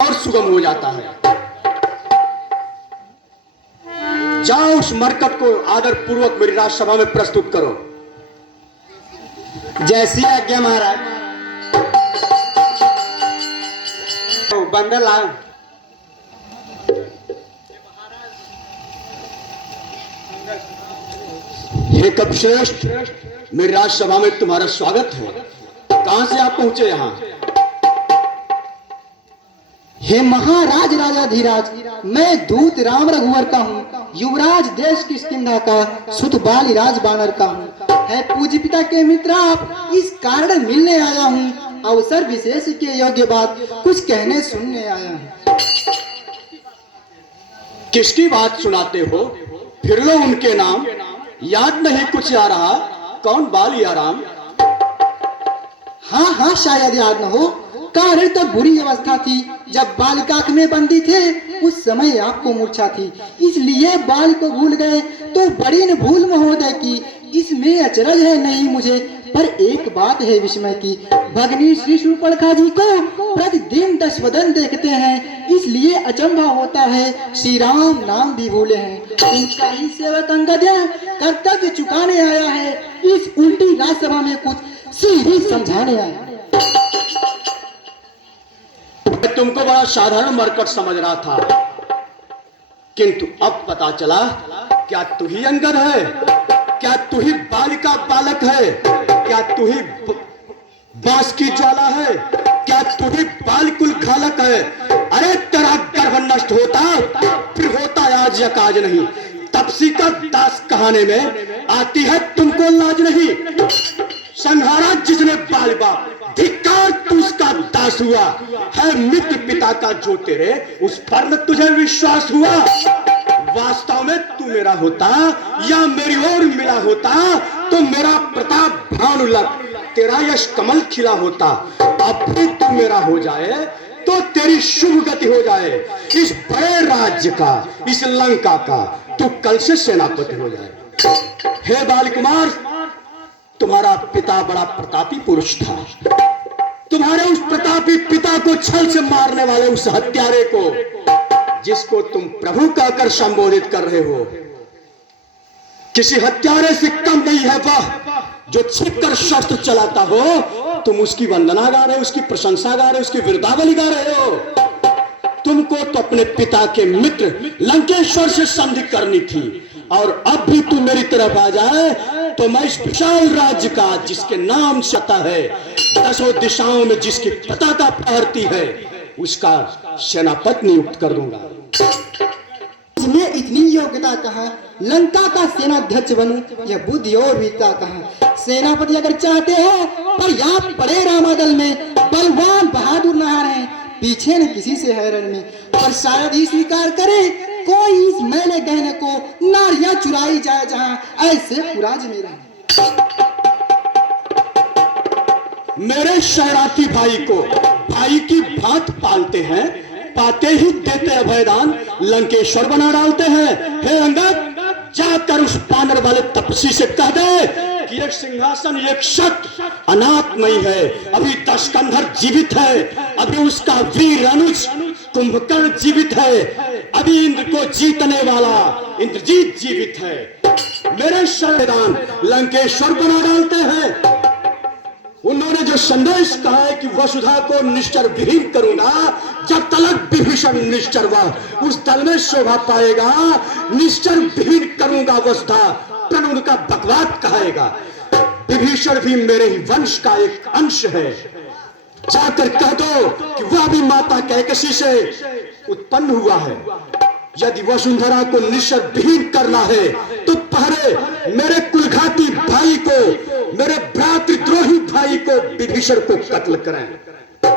और सुगम हो जाता है। जाओ उस मरकत को आदर पूर्वक मेरी राजसभा में प्रस्तुत करो। जैसी आज्ञा महाराज। बंदर लाओ। हे कपश्रेष्ठ, मेरी राजसभा में तुम्हारा स्वागत है। कहां से आप पहुंचे यहां? हे महाराज राजाधिराज, मैं दूत राम रघुवर का हूँ, युवराज देश किष्किंधा का, सुत बाली राज बानर का हूँ। है पूज्य पिता के मित्र आप, इस कारण मिलने आया हूँ। अवसर विशेष के योग्य बात कुछ कहने सुनने आया हूँ। किसकी बात सुनाते हो? फिर लो उनके नाम। याद नहीं कुछ आ रहा? कौन बालिया राम? हाँ हाँ, शायद याद न हो। कारण तो बुरी अवस्था थी, जब बालिका में बंदी थे उस समय आपको मूर्छा थी, इसलिए बाल को भूल गए। तो बड़ी न भूल महोदय की, इसमें अचरज है नहीं मुझे। पर एक बात है विस्मय की, भगनी श्री शूर्पणखा जी को प्रतिदिन 10 वदन देखते हैं, इसलिए अचंभा होता है श्री राम नाम भी भूले हैं। इनका ही सेवक अंगद कर्तव्य चुकाने आया है, इस उल्टी राजसभा में कुछ सीधी समझाने आया। मैं तुमको बड़ा साधारण मरकट समझ रहा था, किंतु अब पता चला क्या तू ही अंगद है? क्या तू ही बालिका बालक है? क्या तू ही बांस की ज्वाला है? क्या तू ही बालकुल घालक है? अरे तेरा गर्भ नष्ट होता फिर होता आज या काज नहीं। तपसी का दास कहाने में आती है तुमको लाज नहीं। संहारा जिसने बाल बाप, धिक्कार तू उसका दास हुआ है। मित्र पिता का जो तेरे, उस पर न तुझे विश्वास हुआ। वास्तव में तू मेरा होता या मेरी ओर मिला होता, तो मेरा प्रताप भानुलक, तेरा यश कमल खिला होता। अब भी तू मेरा हो जाए तो तेरी शुभ गति हो जाए। इस बड़े राज्य का, इस लंका का तू कल से सेनापति हो जाए। हे बाल कुमार, तुम्हारा पिता बड़ा प्रतापी पुरुष था। तुम्हारे उस प्रतापी पिता को छल से मारने वाले उस हत्यारे को, जिसको तुम प्रभु कहकर संबोधित कर रहे हो, किसी हत्यारे से कम नहीं है वह जो छिपकर शस्त्र चलाता हो। तुम उसकी वंदना गा रहे हो, उसकी प्रशंसा गा रहे हो, उसकी विरुद्धावली गा रहे हो। तुमको तो अपने पिता के मित्र लंकेश्वर से संधि करनी थी, और अब भी तू मेरी तरफ आ जाए तो मैं इस विशाल राज्य का, जिसके नाम सता है, 10 दिशाओं में जिसकी पताका फहरती है, उसका सेनापति नियुक्त कर दूंगा। इसमें इतनी योग्यता कहाँ, लंका का सेनाध्यक्ष बनूं, यह बुद्धि और वीरता कहाँ। सेनापति अगर चाहते हो, पर यहाँ बड़े रामादल में बलवान बहादुर नहा रहे हैं, पीछे न किसी से है रण में। पर शायद ही स्वीकार करे कोई इस मैले गहने को, नारियां चुराई जाए जहाँ, ऐसे पुराज में रहे। मेरे शहराती भाई को भाई की भांत पालते हैं, पाते ही देते अभयदान, लंकेश्वर बना डालते हैं। हे अंगद, जाकर उस बानर वाले तपस्वी से कह दे कि एक सिंहासन, एक शक्ति अनाथ नहीं है। अभी दशकंधर जीवित है, अभी उसका वीर अनुज कुंभकर्ण जीवित है, अभी इंद्र को जीतने वाला इंद्रजीत जीवित है। मेरे शहरदान लंकेश्वर बना डालते हैं। उन्होंने जो संदेश कहा है कि वसुधा को निश्चर विहीन करूंगा, जब तलक विभीषण निश्चर वह उस दल में शोभा पाएगा। निश्चर विहीन करूंगा वसुधा, प्रण उनका बकवाद कहेगा। विभीषण भी मेरे ही वंश का एक अंश है। जाकर कह दो कि वह भी माता कैकसी से उत्पन्न हुआ है। यदि वसुंधरा को निश्चर विहीन करना है, तो पहले मेरे कुलघाती भाई को, मेरे भ्रातृद्रोही भाई को, विभीषण को कत्ल करें।